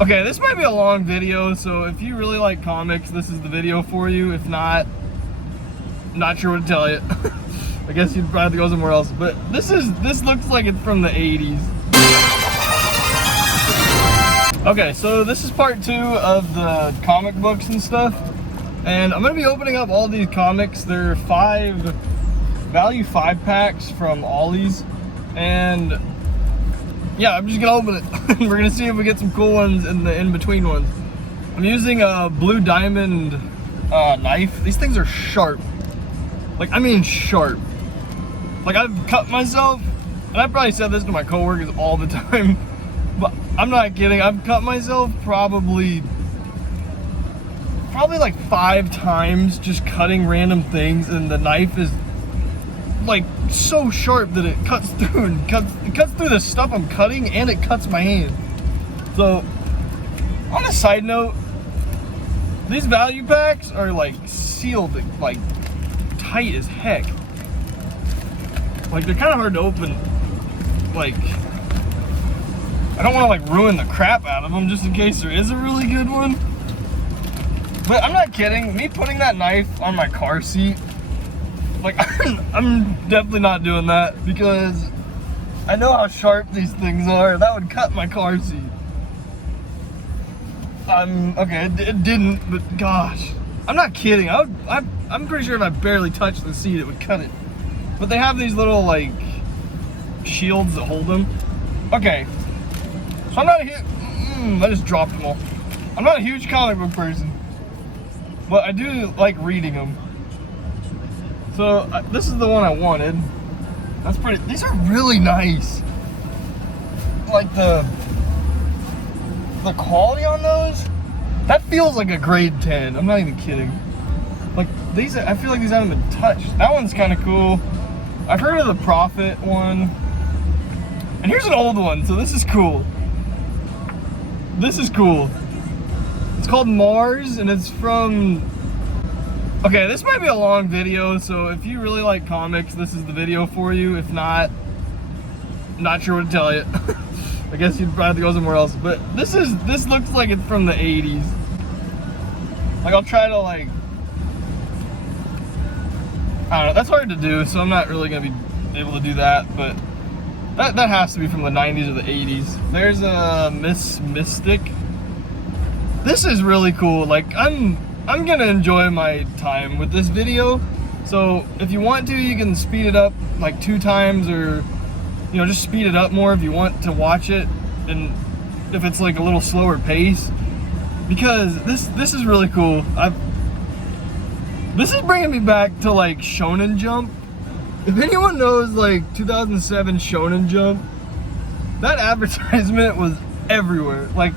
Okay, this might be a long video, so if you really like comics, this is the video for you. If not, not sure what to tell you. I guess you'd probably have to go somewhere else. But this looks like it's from the 80s. Okay, so this is part 2 of the comic books and stuff. And I'm gonna be opening up all these comics. They're value 5 packs from Ollie's. And yeah, I'm just gonna open it. We're gonna see if we get some cool ones in the in-between ones. I'm using a blue diamond knife. These things are sharp. Like, I mean sharp. Like, I've cut myself, and I probably said this to my coworkers all the time, but I'm not kidding. I've cut myself probably like 5 times just cutting random things, and the knife is like so sharp that it cuts through and it cuts through the stuff I'm cutting, and it cuts my hand. So, on a side note, these value packs are like sealed like tight as heck. Like, they're kind of hard to open. Like, I don't want to like ruin the crap out of them just in case there is a really good one. But I'm not kidding. Me putting that knife on my car seat, like, I'm definitely not doing that, because I know how sharp these things are. That would cut my car seat. Okay, it didn't, but gosh, I'm not kidding. I'm pretty sure if I barely touched the seat, it would cut it. But they have these little like shields that hold them. Okay, so I'm not a huge. I just dropped them all. I'm not a huge comic book person, but I do like reading them. So this is the one I wanted. That's pretty. These are really nice. Like the quality on those, that feels like a grade 10. I'm not even kidding. Like, these, I feel like these haven't been touched. That one's kind of cool. I've heard of the Prophet one. And here's an old one, so this is cool. This is cool. It's called Mars, and it's from... Okay, this might be a long video, so if you really like comics, this is the video for you. If not, not sure what to tell you. I guess you'd probably have to go somewhere else. But this looks like it's from the 80s. Like, I'll try to like... I don't know, that's hard to do, so I'm not really gonna be able to do that, but that has to be from the 90s or the 80s. There's a Miss Mystic. This is really cool. Like, I'm gonna enjoy my time with this video. So if you want to, you can speed it up like 2 times, or you know, just speed it up more if you want to watch it, and if it's like a little slower pace, because this is really cool. This is bringing me back to like Shonen Jump. If anyone knows like 2007 Shonen Jump, that advertisement was everywhere. Like,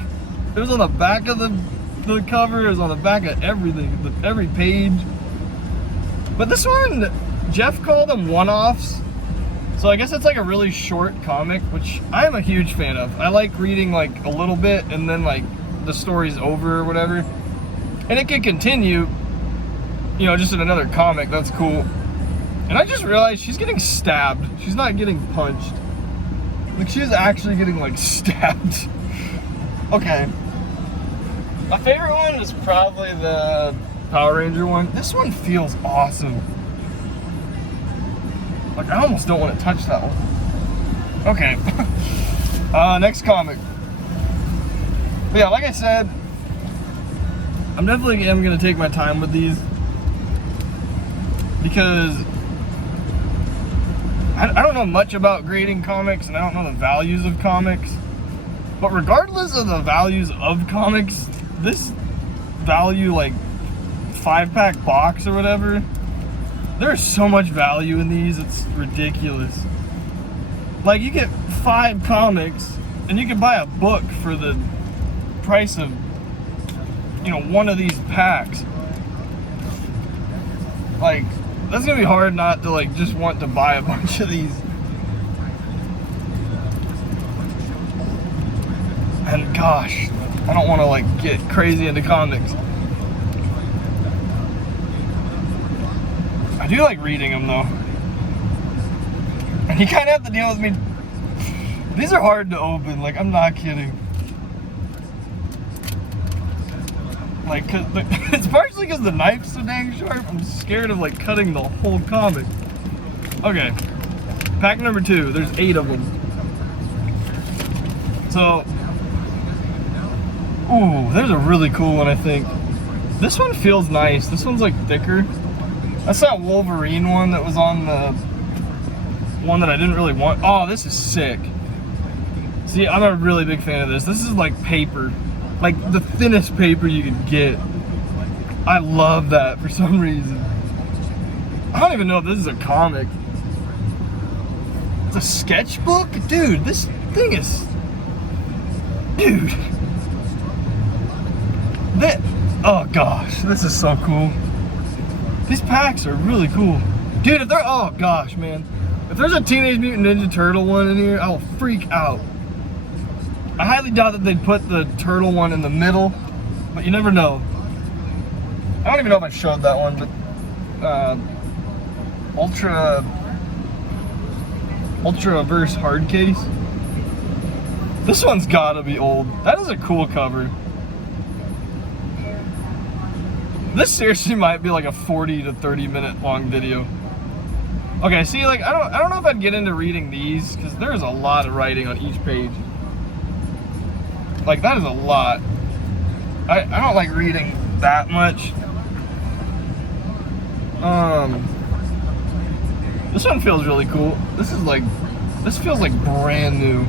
it was on the back of the cover, it was on the back of everything, every page. But this one, Jeff called them one-offs. So I guess it's like a really short comic, which I am a huge fan of. I like reading like a little bit and then like the story's over or whatever. And it can continue, you know, just in another comic. That's cool. And I just realized she's getting stabbed. She's not getting punched. Like, she is actually getting like stabbed. Okay. My favorite one is probably the Power Ranger one. This one feels awesome. Like, I almost don't want to touch that one. Okay. Next comic. But yeah, like I said, I'm definitely going to take my time with these, because I don't know much about grading comics, and I don't know the values of comics. But regardless of the values of comics, this value like 5-pack box or whatever, there's so much value in these, it's ridiculous. Like, you get 5 comics and you can buy a book for the price of, you know, one of these packs. Like, that's gonna be hard not to like just want to buy a bunch of these. And gosh, I don't want to like get crazy into comics. I do like reading them though. And you kind of have to deal with me. These are hard to open, like, I'm not kidding. Like, it's partially because the knife's so dang sharp. I'm scared of like cutting the whole comic. Okay, pack number 2. There's 8 of them. So, ooh, there's a really cool one, I think. This one feels nice. This one's like thicker. That's that Wolverine one that was on the one that I didn't really want. Oh, this is sick. See, I'm a really big fan of this. This is like paper. Like the thinnest paper you could get. I love that for some reason. I don't even know if this is a comic. It's a sketchbook? Dude, this thing is... Dude. That... Oh gosh, this is so cool. These packs are really cool. Dude, if they're... Oh gosh, man. If there's a Teenage Mutant Ninja Turtle one in here, I'll freak out. I highly doubt that they'd put the turtle one in the middle, but you never know. I don't even know if I showed that one, but Ultraverse hard case. This one's gotta be old. That is a cool cover. This seriously might be like a 40 to 30 minute long video. Okay, see, like I don't know if I'd get into reading these because there's a lot of writing on each page. Like that is a lot. I don't like reading that much. This one feels really cool. This feels like brand new.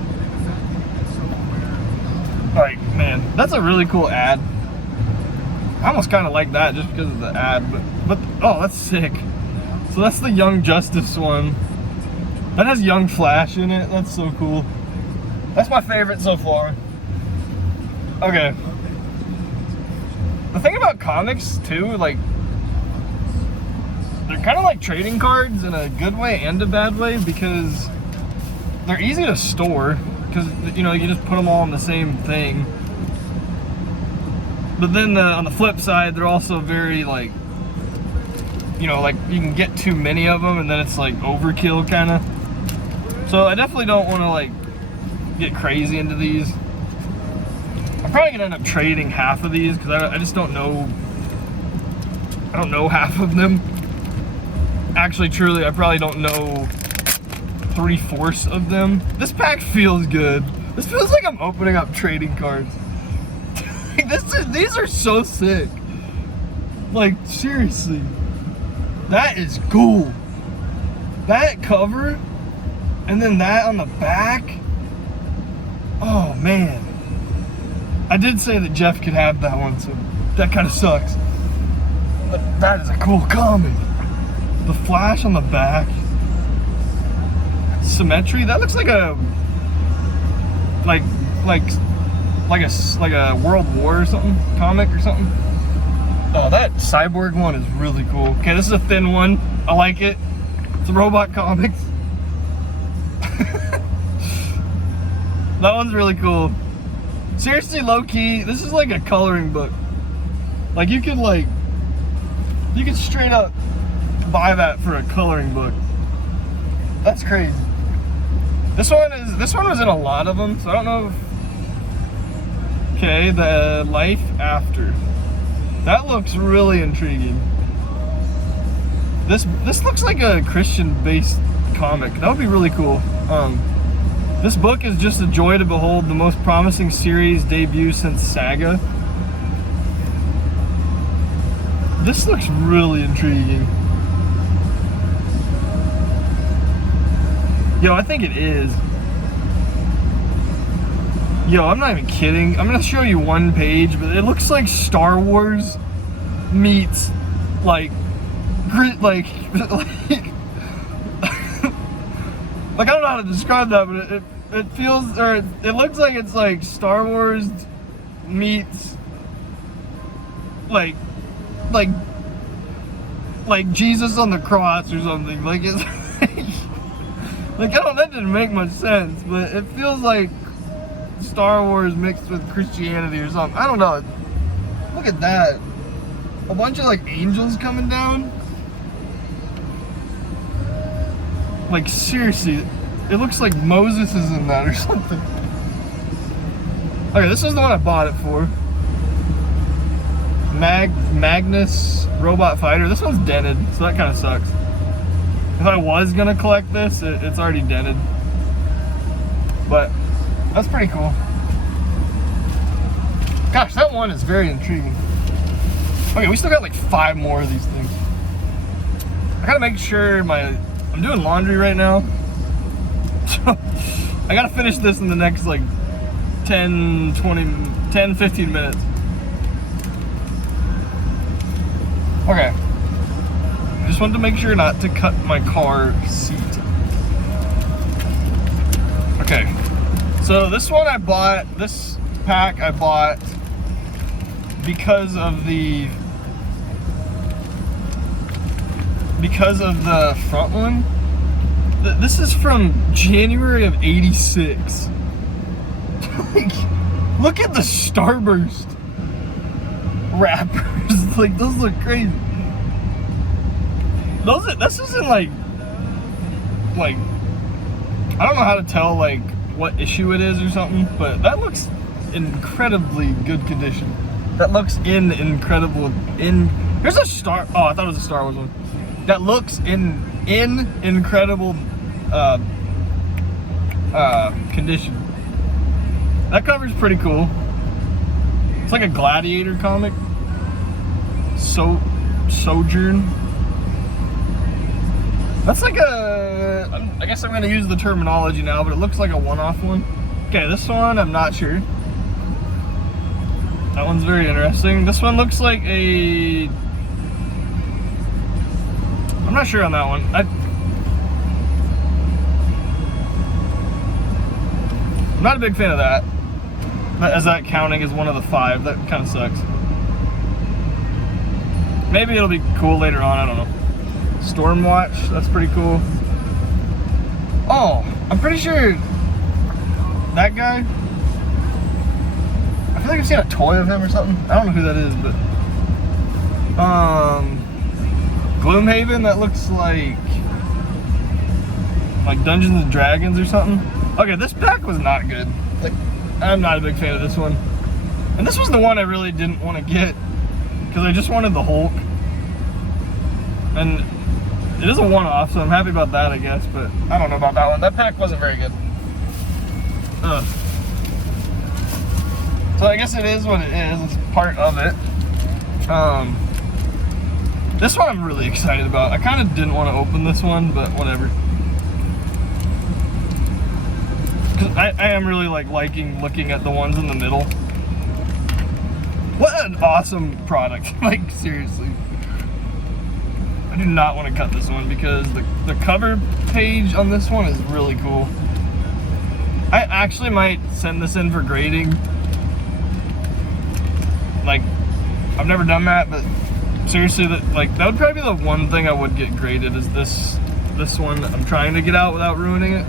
Like, man, that's a really cool ad. I almost kind of like that just because of the ad, but oh, that's sick. So that's the Young Justice one. That has Young Flash in it. That's so cool. That's my favorite so far. Okay. The thing about comics too, like, they're kind of like trading cards in a good way and a bad way because they're easy to store because, you know, you just put them all in the same thing. But then on the flip side, they're also very like, you know, like you can get too many of them and then it's like overkill kind of. So I definitely don't want to like get crazy into these. I'm probably gonna end up trading half of these because I just don't know. I don't know half of them. Actually, truly, I probably don't know 3/4 of them. This pack feels good. This feels like I'm opening up trading cards. These are so sick. Like, seriously. That is cool. That cover, and then that on the back. Oh, man. I did say that Jeff could have that one, so that kind of sucks. But that is a cool comic. The Flash on the back. Symmetry. That looks like a like a World War or something comic or something. Oh, that Cyborg one is really cool. Okay, this is a thin one. I like it. It's a Robot Comics. That one's really cool. Seriously, low key, this is like a coloring book. Like you could straight up buy that for a coloring book. That's crazy. This one was in a lot of them, so I don't know if... Okay, the Life After. That looks really intriguing. This looks like a Christian-based comic. That would be really cool. This book is just a joy to behold, the most promising series debut since Saga. This looks really intriguing. Yo, I think it is. Yo, I'm not even kidding. I'm gonna show you one page, but it looks like Star Wars meets like like I don't know how to describe that, but it feels, or it looks like it's like Star Wars meets like Jesus on the cross or something. Like it's like that didn't make much sense, but it feels like Star Wars mixed with Christianity or something. I don't know. Look at that. A bunch of like angels coming down. Like seriously, it looks like Moses is in that or something. Okay, this is the one I bought it for. Magnus Robot Fighter. This one's dented, so that kind of sucks. If I was gonna collect this, it's already dented. But that's pretty cool. Gosh, that one is very intriguing. Okay, we still got like 5 more of these things. I gotta make sure I'm doing laundry right now. So I gotta finish this in the next like 10, 15 minutes. Okay. I just wanted to make sure not to cut my car seat. Okay. So this one I bought, this pack I bought because of the front one. This is from January of '86. Like, look at the Starburst wrappers. Like, those look crazy. This isn't like I don't know how to tell like what issue it is or something, but that looks incredibly good condition. That looks here's a Star. Oh, I thought it was a Star Wars one. That looks in incredible condition. That cover's pretty cool. It's like a Gladiator comic. Sojourn. That's like I guess I'm gonna use the terminology now, but it looks like a one-off one. Okay, this one I'm not sure. That one's very interesting. This one looks like I'm not sure on that one. I'm not a big fan of that. As that counting as one of the 5, that kind of sucks. Maybe it'll be cool later on, I don't know. Stormwatch, that's pretty cool. Oh, I'm pretty sure that guy, I feel like I've seen a toy of him or something. I don't know who that is, but Gloomhaven, that looks like Dungeons and Dragons or something. Okay, this pack was not good. Like, I'm not a big fan of this one. And this was the one I really didn't want to get because I just wanted the Hulk. And it is a one-off, so I'm happy about that, I guess, but I don't know about that one. That pack wasn't very good. So I guess it is what it is. It's part of it. This one I'm really excited about. I kind of didn't want to open this one, but whatever. Because I am really liking looking at the ones in the middle. What an awesome product. Like, seriously. I do not want to cut this one because the cover page on this one is really cool. I actually might send this in for grading. Like, I've never done that, but seriously, that would probably be the one thing I would get graded is this one. I'm trying to get out without ruining it.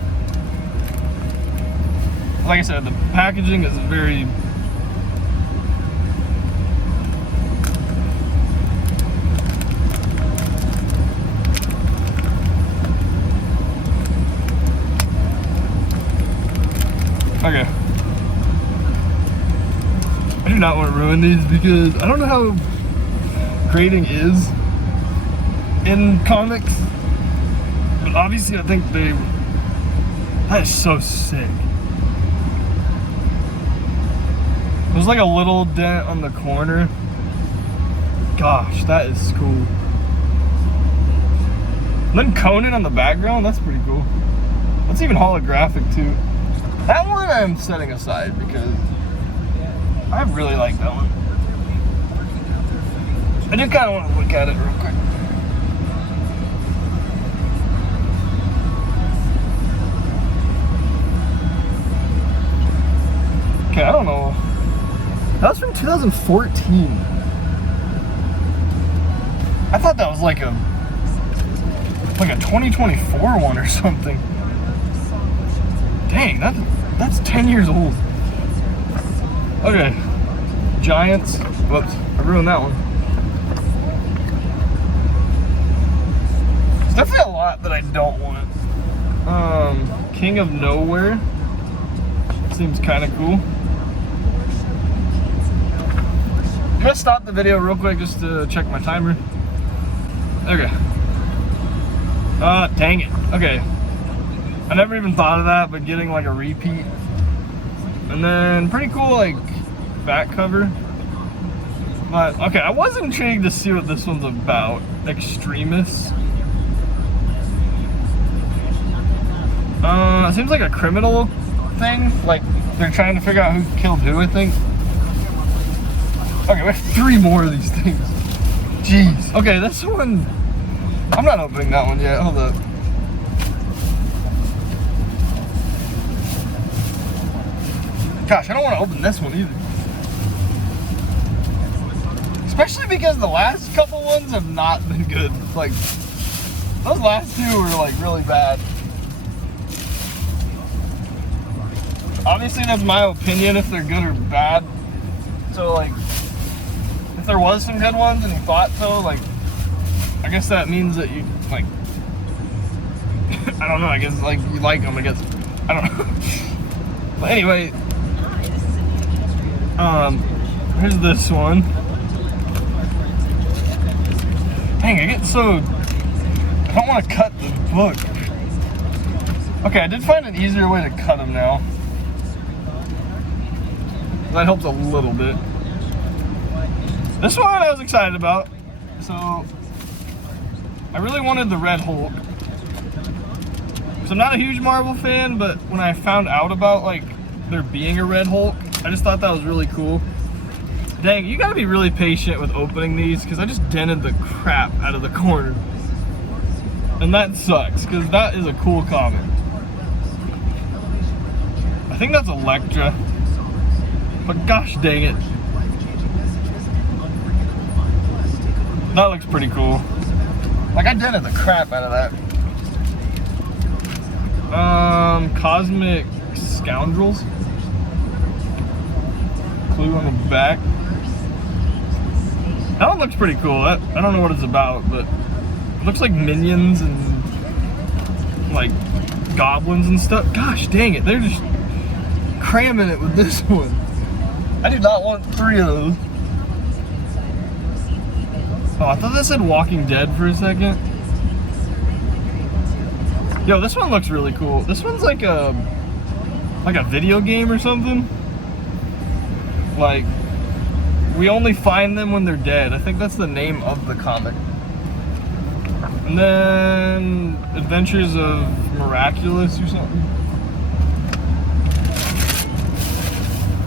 Like I said, the packaging is very... Okay. I do not want to ruin these because I don't know how grading is in comics, but obviously I think that is so sick. There's like a little dent on the corner. Gosh, that is cool. And then Conan on the background, that's pretty cool. That's even holographic too. That one I'm setting aside because I really like that one. I do kind of want to look at it real quick. Okay, I don't know. That was from 2014. I thought that was like a 2024 one or something. Dang, that's 10 years old. Okay, Giants. Whoops, I ruined that one. There's definitely a lot that I don't want. King of Nowhere seems kind of cool. gonna stop the video real quick just to check my timer. Okay. Dang it. Okay. I never even thought of that, but getting like a repeat. And then pretty cool like back cover. But okay, I was intrigued to see what this one's about. Extremists. It seems like a criminal thing. Like they're trying to figure out who killed who, I think. Okay, we have 3 more of these things. Jeez. Okay, this one, I'm not opening that one yet. Hold up. Gosh, I don't want to open this one either. Especially because the last couple ones have not been good. Like, those last 2 were like really bad. Obviously that's my opinion if they're good or bad. So like, if there was some good ones and you thought so, like, I guess that means that you, like, I don't know, I guess, like, you like them, I guess. I don't know. But anyway, here's this one. Dang, I get so, I don't want to cut the book. Okay, I did find an easier way to cut them now. That helps a little bit. This one I was excited about. So, I really wanted the Red Hulk. So I'm not a huge Marvel fan, but when I found out about like there being a Red Hulk, I just thought that was really cool. Dang, you gotta be really patient with opening these because I just dented the crap out of the corner. And that sucks because that is a cool comic. I think that's Elektra. But gosh dang it. That looks pretty cool. Like I dented the crap out of that. Cosmic Scoundrels. Clue on the back. That one looks pretty cool. I don't know what it's about, but it looks like minions and like goblins and stuff. Gosh dang it, they're just cramming it with this one. I do not want 3 of those. Oh, I thought that said Walking Dead for a second. Yo, this one looks really cool. This one's like a video game or something. Like, we only find them when they're dead. I think that's the name of the comic. And then Adventures of Miraculous or something.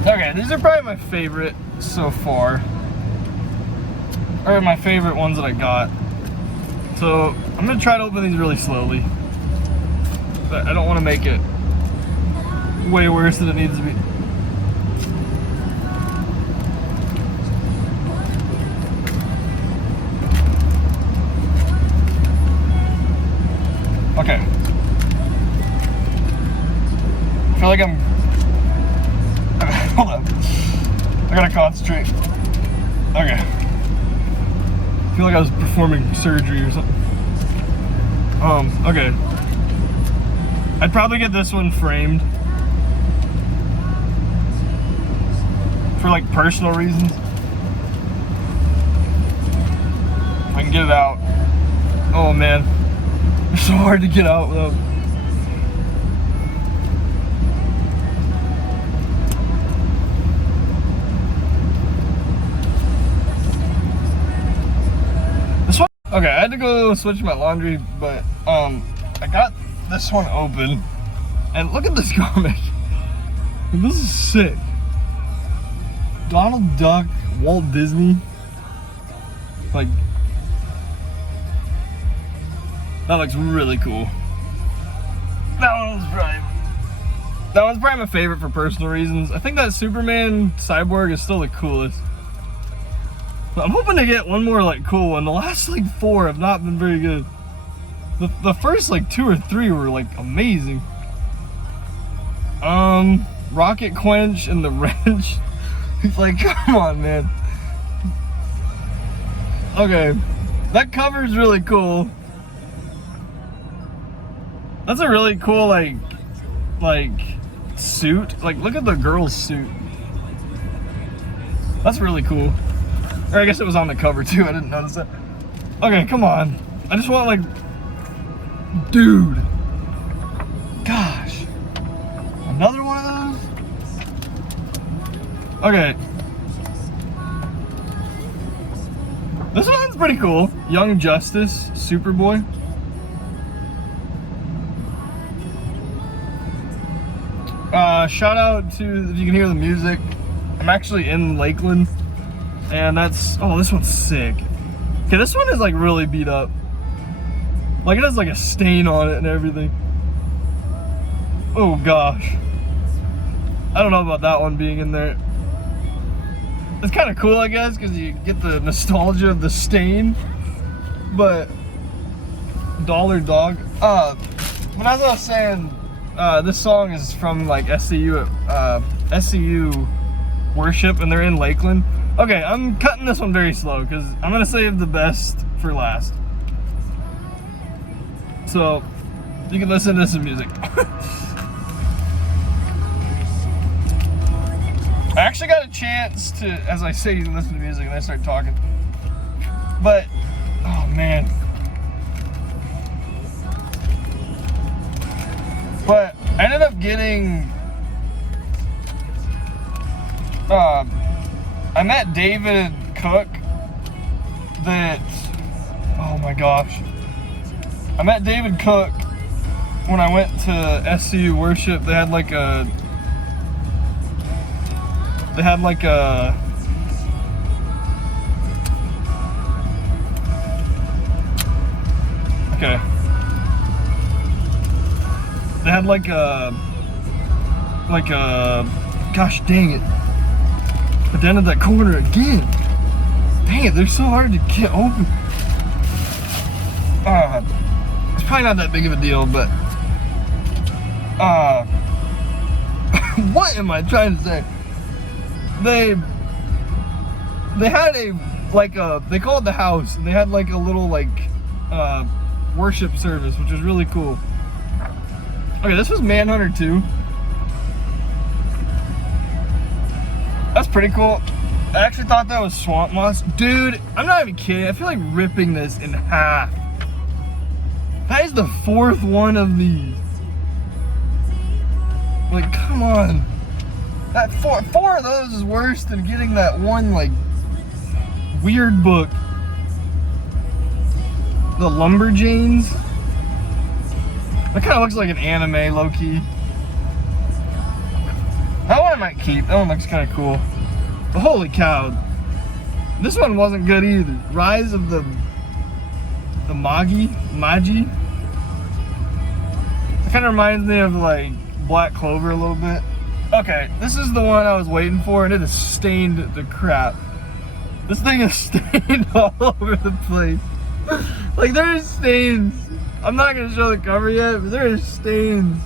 Okay, these are probably my favorite so far. Or my favorite ones that I got. So I'm gonna try to open these really slowly. But I don't want to make it way worse than it needs to be. Okay. I feel like I'm... Hold on. I gotta concentrate. Okay. I feel like I was performing surgery or something. Okay. I'd probably get this one framed. For like personal reasons. If I can get it out. Oh man. It's so hard to get out without. This one, okay, I had to go switch my laundry, but I got this one open, and look at this comic. This is sick. Donald Duck, Walt Disney, like. That looks really cool. That one's probably my favorite for personal reasons. I think that Superman Cyborg is still the coolest. But I'm hoping to get one more like cool one. The last like 4 have not been very good. The first like 2 or 3 were like amazing. Rocket Quench and the Wrench. It's like, come on, man. Okay, that cover is really cool. That's a really cool like suit. Like, look at the girl's suit. That's really cool. Or I guess it was on the cover too, I didn't notice that. Okay, come on. I just want like, dude. Gosh. Another one of those? Okay. This one's pretty cool. Young Justice, Superboy. Shout out to, if you can hear the music, I'm actually in Lakeland, and that's, oh, this one's sick. Okay, this one is like really beat up. Like it has like a stain on it and everything. Oh gosh. I don't know about that one being in there. It's kind of cool, I guess, because you get the nostalgia of the stain. But Dollar Dog. But as I was saying, this song is from like SCU Worship, and they're in Lakeland. Okay, I'm cutting this one very slow because I'm gonna save the best for last. So you can listen to some music. I actually got a chance to, as I say, you can listen to music and I start talking. But, oh man. But I ended up getting, I met David Cook that, oh my gosh. I met David Cook when I went to SCU Worship. They had like a, okay. They had like a, gosh dang it. At the end of that corner again. Dang it, they're so hard to get open. It's probably not that big of a deal, but, what am I trying to say? They had a, like a, they call it the house, and they had like a little like, worship service, which was really cool. Okay, this was Manhunter 2. That's pretty cool. I actually thought that was Swamp Moss. Dude, I'm not even kidding. I feel like ripping this in half. That is the fourth one of these. Like, come on. That four of those is worse than getting that one, like, weird book. The Lumberjanes. That kind of looks like an anime, low-key. That one I might keep. That one looks kind of cool. But holy cow. This one wasn't good either. Rise of the Magi? It kind of reminds me of, like, Black Clover a little bit. Okay, this is the one I was waiting for, and it is stained to crap. This thing is stained all over the place. Like, there's stains. I'm not gonna show the cover yet, but there's stains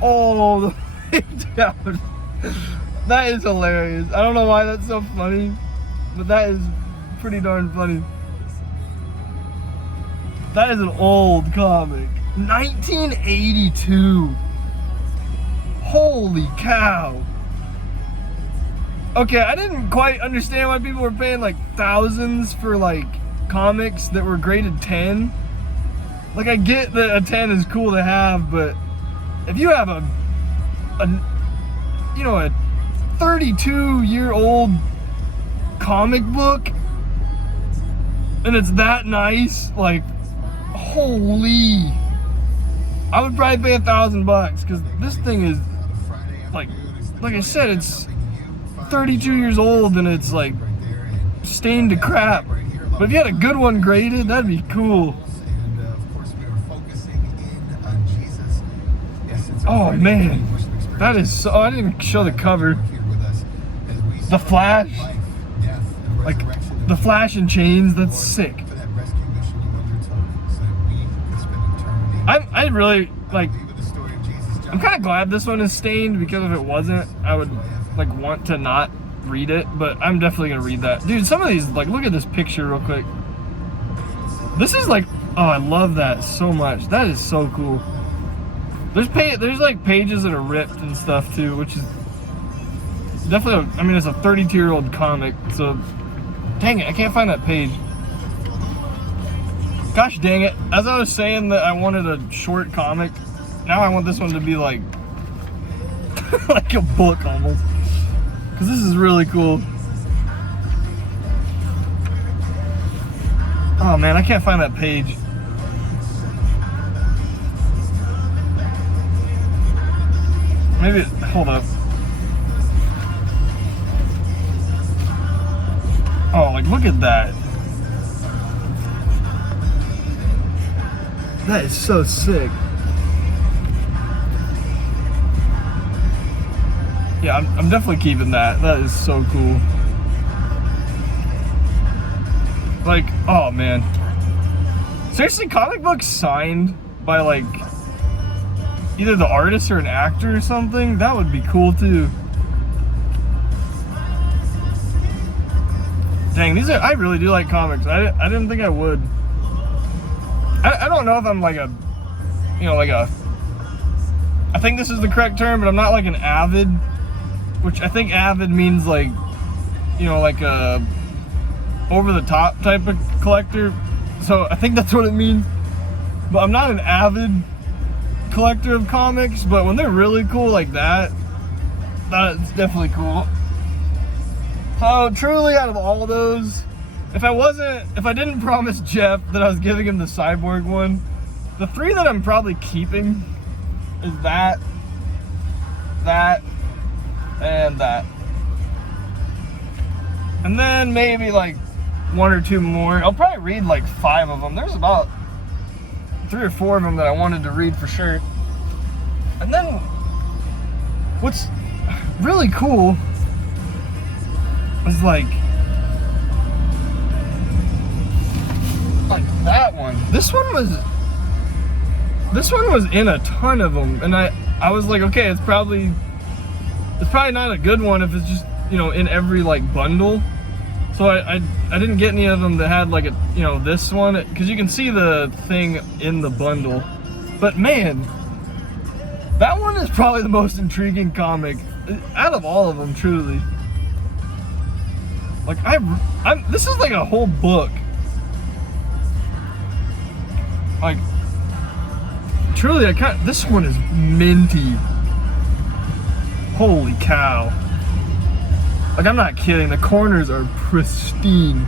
all the way down. That is hilarious. I don't know why that's so funny, but that is pretty darn funny. That is an old comic. 1982. Holy cow. Okay, I didn't quite understand why people were paying like thousands for like comics that were graded 10. Like, I get that a 10 is cool to have, but if you have a 32-year-old comic book and it's that nice, like, holy, I would probably pay $1,000 because this thing is like I said, it's 32 years old and it's like stained to crap. But if you had a good one graded, that'd be cool. Oh man, that is so, I didn't even show the cover. The Flash, like the Flash and chains, that's sick. I really, like, I'm kind of glad this one is stained, because if it wasn't, I would like want to not read it, but I'm definitely gonna read that. Dude, some of these, like, look at this picture real quick. This is like, oh, I love that so much. That is so cool. There's like pages that are ripped and stuff too, which is definitely, I mean, it's a 32-year-old comic, so Dang it, I can't find that page. Gosh dang it. As I was saying that I wanted a short comic, now I want this one to be like, like a book almost. Because this is really cool. Oh man, I can't find that page. Maybe, hold up. Oh, like look at that. That is so sick. Yeah, I'm definitely keeping that. That is so cool. Like, oh man. Seriously, comic books signed by like either the artist or an actor or something, that would be cool too. Dang, these are, I really do like comics. I didn't think I would. I don't know if I'm like a, you know, like a, I think this is the correct term, but I'm not like an avid, which I think avid means like, you know, like a over the top type of collector. So I think that's what it means. But I'm not an avid collector of comics, but when they're really cool like that, that's definitely cool. So truly, out of all of those, if I didn't promise Jeff that I was giving him the Cyborg one, the three that I'm probably keeping is that, and that. And then maybe like one or two more. I'll probably read like 5 of them. There's about 3 or 4 of them that I wanted to read for sure. And then what's really cool is like that one. This one was in a ton of them, and I was like, okay, it's probably not a good one if it's just, you know, in every like bundle. So I didn't get any of them that had like a, you know, this one, because you can see the thing in the bundle. But man, that one is probably the most intriguing comic out of all of them, truly. Like this is like a whole book. Like, truly, this one is minty. Holy cow. Like, I'm not kidding, the corners are pristine.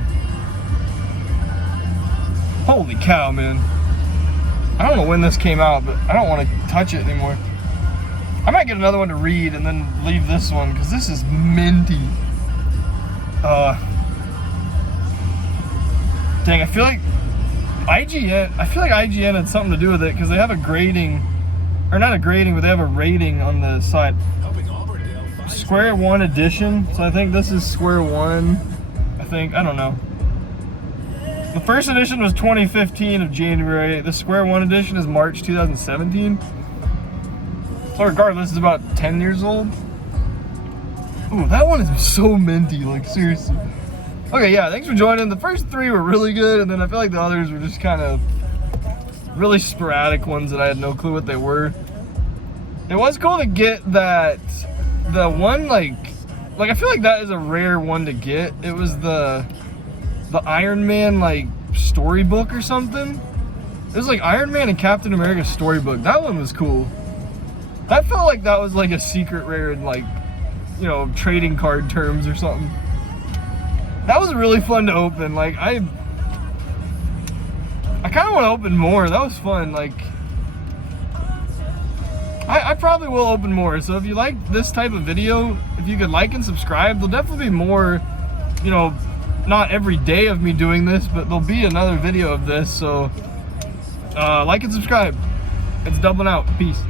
Holy cow, man. I don't know when this came out, but I don't want to touch it anymore. I might get another one to read and then leave this one, because this is minty. Dang, I feel like IGN had something to do with it, because they have a grading, or not a grading, but they have a rating on the side. Square One edition, so I think this is Square One. I don't know. The first edition was 2015 of January. The Square One edition is March 2017. So regardless, it's about 10 years old. Ooh, that one is so minty, like seriously. Okay, yeah, thanks for joining. The first 3 were really good, and then I feel like the others were just kind of really sporadic ones that I had no clue what they were. It was cool to get that, the one like I feel like that is a rare one to get. It was the Iron Man like storybook or something. It was like Iron Man and Captain America storybook. That one was cool. That felt like that was like a secret rare in like, you know, trading card terms or something. That was really fun to open. Like I kind of want to open more. That was fun. Like I probably will open more. So if you like this type of video, if you could like and subscribe, there'll definitely be more, you know, not every day of me doing this, but there'll be another video of this. So like and subscribe. It's doubling out. Peace.